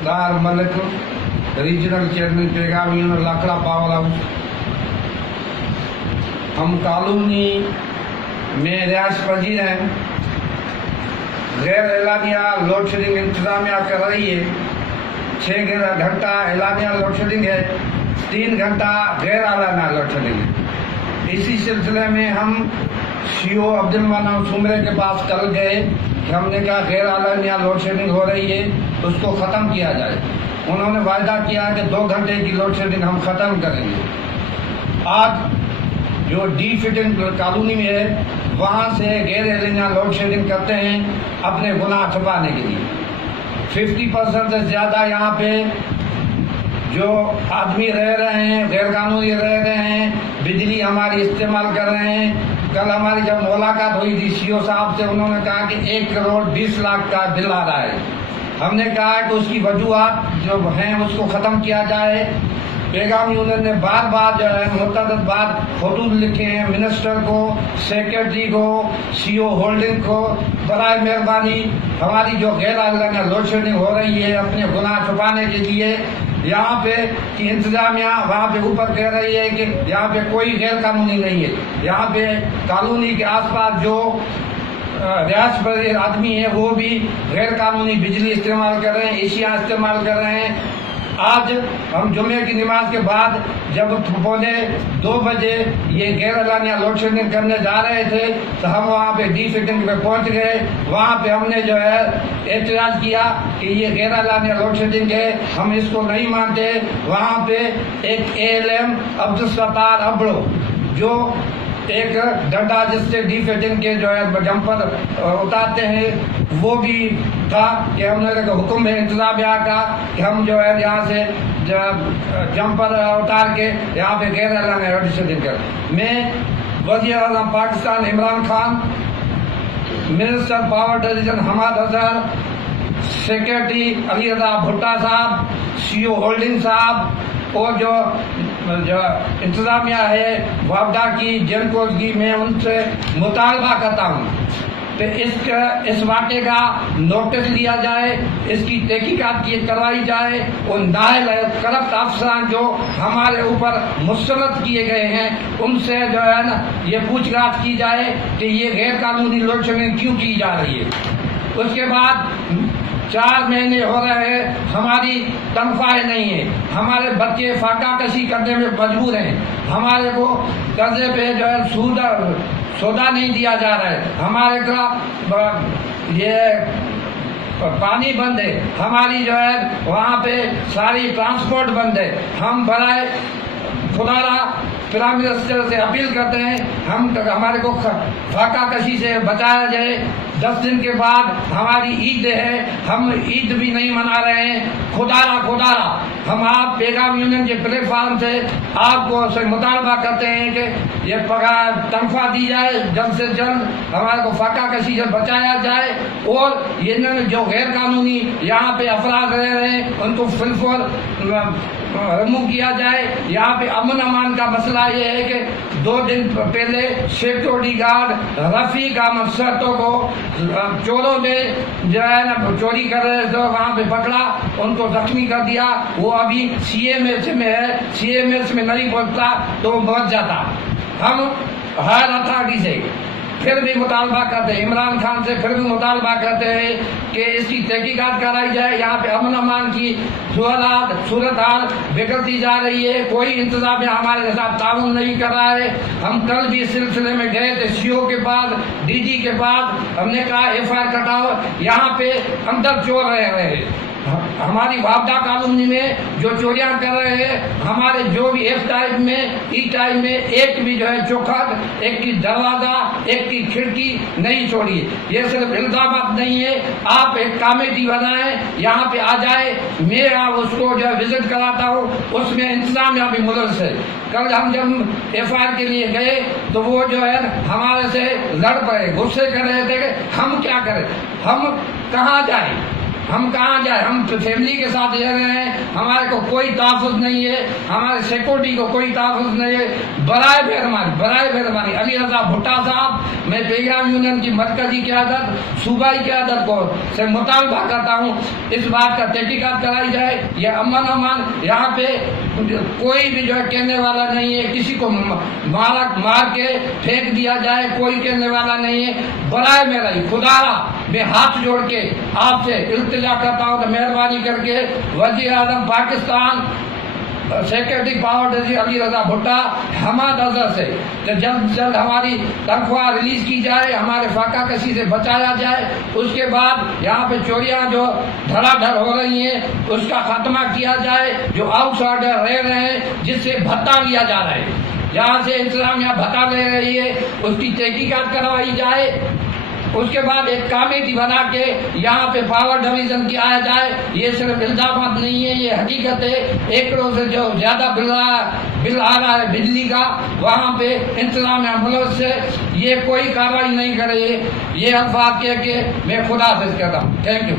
दार मलिक, regional chairman पेगाम यूनियन लाखड़ा पावर हाउस। हम कॉलोनी में रिहायश पजीर हैं। गैर एलानिया लोड शेडिंग इंतजामिया कर रही है। 6 घंटा एलानिया लोड शेडिंग है, 3 घंटा गैर एलानिया लोड शेडिंग है। इसी सिलसिले में हम सीओ अब्दुल मनान सुमरे के पास कल गए कि हमने कहा गैर एलानिया लोड शेडिंग हो रही है, उसको ख़त्म किया जाए। उन्होंने वायदा किया कि 2 घंटे की लोड शेडिंग हम ख़त्म करेंगे। आज जो डी फिटिंग कॉलोनी में है, वहाँ से गैर एलानिया लोड शेडिंग करते हैं अपने गुनाह छुपाने के लिए। 50% से ज़्यादा यहाँ पे जो आदमी रह रहे हैं, गैर कानूनी रह रहे हैं, बिजली हमारी इस्तेमाल कर रहे हैं। कल हमारी जब मुलाकात हुई थी सीओ साहब से, उन्होंने कहा कि 1 करोड़ 20 लाख का बिल आ रहा है। हमने कहा कि उसकी वजूहात जो हैं उसको ख़त्म किया जाए। पेगाम यूनियन ने बार बार जो है मुतअद्दिद बार खतूत लिखे हैं मिनिस्टर को, सेक्रेटरी को, सीओ होल्डिंग को, बराए मेहरबानी हमारी जो गैर एलानिया लोड शेडिंग हो रही है अपने गुनाह छुपाने के लिए यहाँ पे की इंतजामिया वहाँ पे ऊपर कह रही है कि यहाँ पे कोई गैर कानूनी नहीं है। यहाँ पे कॉलोनी के आसपास जो रिहायश पजीर आदमी है वो भी गैर कानूनी बिजली इस्तेमाल कर रहे हैं, एशिया इस्तेमाल कर रहे हैं। आज हम जुमे की नमाज के बाद जब 1:45 बजे ये गैर एलानिया लोड शेडिंग करने जा रहे थे तो हम वहाँ पे डी फिटिंग पे पहुँच गए। वहाँ पे हमने जो है एतराज़ किया कि ये गैर एलानिया लोड शेडिंग है, हम इसको नहीं मानते। वहाँ पे एक ALM अब्दुल सत्तार अबड़ो जो एक डंडा जिससे डी फिटिंग के जो है जंपर उतारते हैं वो भी था कि हमने हुक्म है इंतजामिया का कि हम जो है यहाँ से जंपर उतार के यहाँ पे गैर एलानिया लोड शेडिंग कर। मैं वज़ीर आज़म Pakistan Imran Khan, minister power division Hammad Azhar, secretary Ali Raza Bhutta sahab, CO holding साहब और जो इंतजामिया है वापडा की, जेनकोस की, मैं उनसे मुतालबा करता हूँ कि इस वाक़े का नोटिस लिया जाए, इसकी तहकीकात करवाई जाए और नाअहल करप्ट अफसरान जो हमारे ऊपर मुस्तरद किए गए हैं उनसे जो है ना ये पूछताछ की जाए कि ये गैर कानूनी लोड शेडिंग क्यों की जा रही है। उसके बाद 4 महीने हो रहे हैं, हमारी तनख्वाहें नहीं है, हमारे बच्चे फाका कशी करने में मजबूर हैं, हमारे को कर्जे पे जो है सौदा नहीं दिया जा रहा है, हमारे का ये पानी बंद है, हमारी जो है वहाँ पे सारी ट्रांसपोर्ट बंद है। हम बराए खुदारा प्राइम मिनिस्टर से अपील करते हैं हमारे को फाका कशी से बचाया जाए। 10 दिन के बाद हमारी ईद है, हम ईद भी नहीं मना रहे हैं। खुदारा हम आप पेगाम यूनियन के प्लेटफार्म से आपको से मुतालबा करते हैं कि ये पगार तनख्वाह दी जाए, जल्द से जल्द हमारे को फाका कशी से बचाया जाए और ये जो गैर कानूनी यहाँ पे अफराद रह रहे हैं उनको फिलफोर रिमूव किया जाए। यहाँ पे अमन अमान का मसला ये है कि 2 दिन पहले सिक्योरिटी गार्ड रफीक अहमद शर्तों को चोरों ने जो है ना चोरी कर रहे थे वहाँ पे पकड़ा, उनको जख्मी कर दिया। वो अभी CMS में है, CMS में नहीं पहुँचता तो वो पहुँच जाता। हम हायर अथॉरिटी से फिर भी मुतालबा करते हैं, इमरान खान से फिर भी मुतालबा करते हैं कि इसकी तहकीकात कराई जाए। यहाँ पे अमन अमान की सूरत हाल बिगड़ती जा रही है, कोई इंतजाम हमारे साथ ताउन नहीं कर रहा है। हम कल भी इस सिलसिले में गए थे CO के पास, DG के पास, हमने कहा FIR कटाओ, यहाँ पे अंदर चोर रह रहे हैं। हमारी वापडा कॉलोनी में जो चोरियां कर रहे हैं, हमारे जो भी F टाइप में E टाइप में एक भी जो है चौखट, एक की दरवाजा, एक की खिड़की नहीं छोड़ी। ये सिर्फ इल्जामात नहीं है, आप एक कमेटी बनाएं, यहाँ पे आ जाए, मैं उसको जो है विजिट कराता हूँ, उसमें इंतजाम यहाँ पे मुलव्वस है। कल हम जब FIR के लिए गए तो वो जो है हमारे से लड़ पड़े, गुस्से कर रहे थे कि हम क्या करें, हम कहाँ जाएं। ہم کہاں جائیں؟ ہم فیملی کے ساتھ رہ رہے ہیں، ہمارے کو کوئی تحفظ نہیں ہے، ہمارے سیکورٹی کو کوئی تحفظ نہیں ہے۔ برائے مہربانی علی رضا بھٹا صاحب، میں پیغام یونین کی مرکزی قیادت، صوبائی قیادت کو سے مطالبہ کرتا ہوں اس بات کا تحقیقات کرائی جائے۔ یہ امن یہاں پہ کوئی بھی جو ہے کہنے والا نہیں ہے، کسی کو مار کے پھینک دیا جائے، کوئی کہنے والا نہیں ہے۔ برائے مہربانی خدا را میں ہاتھ جوڑ کے آپ سے التجا کرتا ہوں کہ مہربانی کر کے وزیر اعظم پاکستان سیکرٹری پاور علی رضا بھٹا حماد اظہر سے کہ جلد سے جلد ہماری تنخواہ ریلیز کی جائے، ہمارے فاقہ کشی سے بچایا جائے۔ اس کے بعد یہاں پہ چوریاں جو دھڑا دھڑ ہو رہی ہیں اس کا خاتمہ کیا جائے، جو آؤٹ سائڈر رہ رہے ہیں جس سے بھتہ لیا جا رہا ہے، جہاں سے انتظامیہ بھتہ لے رہی ہے اس کی تحقیقات کروائی جائے۔ اس کے بعد ایک کمیٹی بنا کے یہاں پہ پاور ڈویژن کی آیا جائے۔ یہ صرف الزامات نہیں ہے، یہ حقیقت ہے۔ ایکڑوں سے جو زیادہ بل آ رہا ہے بجلی کا، وہاں پہ انتظامیہ ملوث سے یہ کوئی کارروائی نہیں کرے۔ یہ الفاظ کہہ کے میں خدا حافظ کہتا ہوں۔ Thank you.